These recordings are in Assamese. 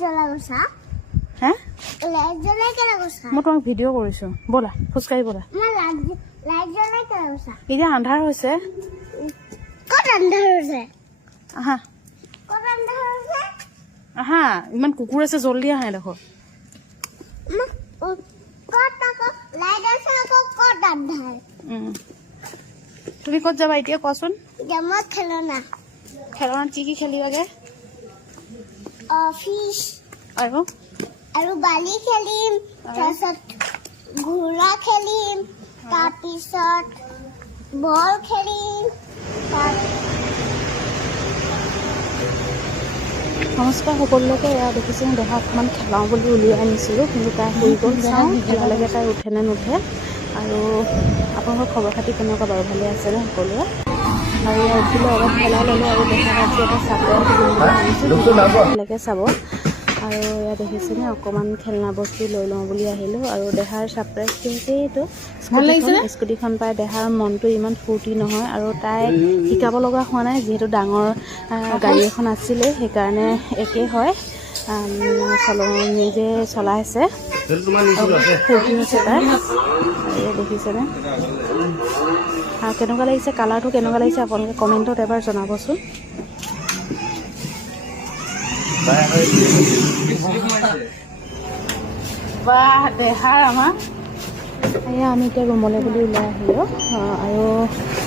জ্বলা গৈছা হে লাইট জ্বলাই কেনে গৈছা মই তোমাক ভিডিঅ' কৰিছোঁ ব'লা খোজকাঢ়ি ব'লা মই লাইট জ্বলাই কেনে গৈছা এতিয়া আন্ধাৰ হৈছে ক'ত আন্ধাৰ হৈছে আহা ক'ত আন্ধাৰ হৈছে আহা ইমান কুকুৰ আছে জলদি আহা দেখো ক'ত আকৌ লাইট আছে আকৌ ক'ত আন্ধাৰ তুমি ক'ত যাবা এতিয়া কোৱাচোন এতিয়া মই খেলনা খেলনাত কি খেলিবাগে অফিচ আৰু বালি খেলিম তাৰপিছত ঘোঁৰা খেলিম তাৰপিছত বল খেলিম নমস্কাৰ সকলোকে এয়া দেখিছোঁ দেহাক অকণমান খেলাওঁ বুলি উলিয়াই আনিছিলোঁ কিন্তু তাই শুই গ'ল চাওঁ এতিয়ালৈকে তাই উঠে নে নুঠে আৰু আপোনালোকৰ খবৰ খাতি কেনেকুৱা বাৰু ভালে আছেনে সকলোৱে আৰু উঠিলে অলপ খেলাই ল'লোঁ আৰু দেখাত আজি এটা চাপৰলৈকে চাব আৰু এয়া দেখিছেনে অকণমান খেলনা বস্তু লৈ লওঁ বুলি আহিলোঁ আৰু দেহাৰ ছাৰপ্ৰাইজ যিহেতু স্কুটিখন পাই দেহাৰ মনটো ইমান ফূৰ্তি নহয় আৰু তাই শিকাব লগা হোৱা নাই যিহেতু ডাঙৰ গাড়ী এখন আছিলে সেইকাৰণে একেই হয় নিজে চলাইছে ফূৰ্তি হৈছে তাই আৰু দেখিছেনে কেনেকুৱা লাগিছে কালাৰটো কেনেকুৱা লাগিছে আপোনালোকে কমেণ্টত এবাৰ জনাবচোন বাহ দেহাৰ আমাৰ এয়া আমি এতিয়া ৰুমলৈ বুলি ওলাই আহিলোঁ আৰু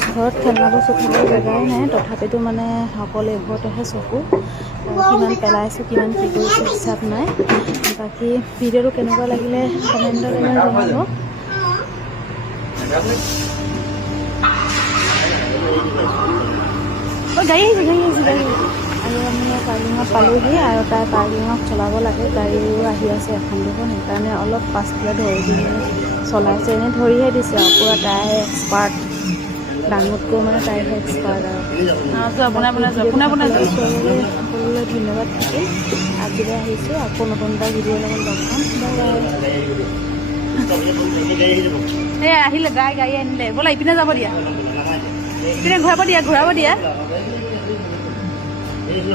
ঘৰত খেলনা বস্তু থ'বৰ জেগাই নাই তথাপিতো মানে সকলো এইবোৰতেহে চকু কিমান পেলাইছোঁ কিমান কি কৰিছোঁ হিচাপ নাই বাকী ভিডিঅ'টো কেনেকুৱা লাগিলে কমেণ্টত এবাৰ জনাব গাড়ী আহিছে আৰু আমি পাৰ্কিঙত পালোঁহি আৰু তাই পাৰ্কিঙত চলাব লাগে গাড়ীও আহি আছে এখন দুখন সেইকাৰণে অলপ পাছফালে ধৰি দি চলাইছে এনেই ধৰিহে দিছে আৰু পূৰা তাই এক্সপাৰ্ট ডাঙৰতকৈ মানে তাইহে এক্সপাৰ্ট আৰু সকলোলৈ ধন্যবাদ থাকিল আজিলৈ আহিছোঁ আকৌ নতুন এটা ভিডিঅ'ৰ লগত লগ পাম এই আহিলে গাড়ী আনিলে ব'লা ইপিনে যাব দিয়া ইপিনে ঘূৰাব দিয়া Ini